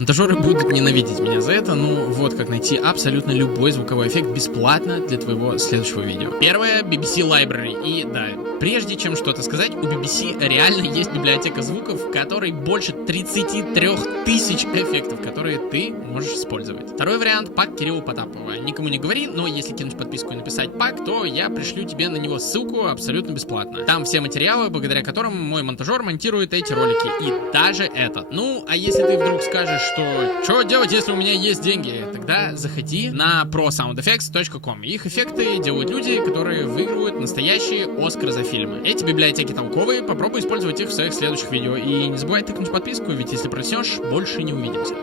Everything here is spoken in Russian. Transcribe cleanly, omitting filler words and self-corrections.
Монтажеры будут ненавидеть меня за это, ну вот как найти абсолютно любой звуковой эффект бесплатно для твоего следующего видео. Первое — BBC Library. И да, прежде чем что-то сказать, у BBC реально есть библиотека звуков, в которой больше 33 тысяч эффектов, которые ты можешь использовать. Второй вариант — пак Кирилла Потапова. Никому не говори, но если кинуть подписку и написать пак, то я пришлю тебе на него ссылку абсолютно бесплатно. Там все материалы, благодаря которым мой монтажер монтирует эти ролики, и даже этот. Ну, а если ты вдруг скажешь, что делать, если у меня есть деньги, тогда заходи на prosoundeffects.com. Их эффекты делают люди, которые выигрывают настоящие Оскары за фильмы. Эти библиотеки толковые, попробуй использовать их в своих следующих видео. И не забывай тыкнуть подписку, ведь если проснешь, больше не увидимся.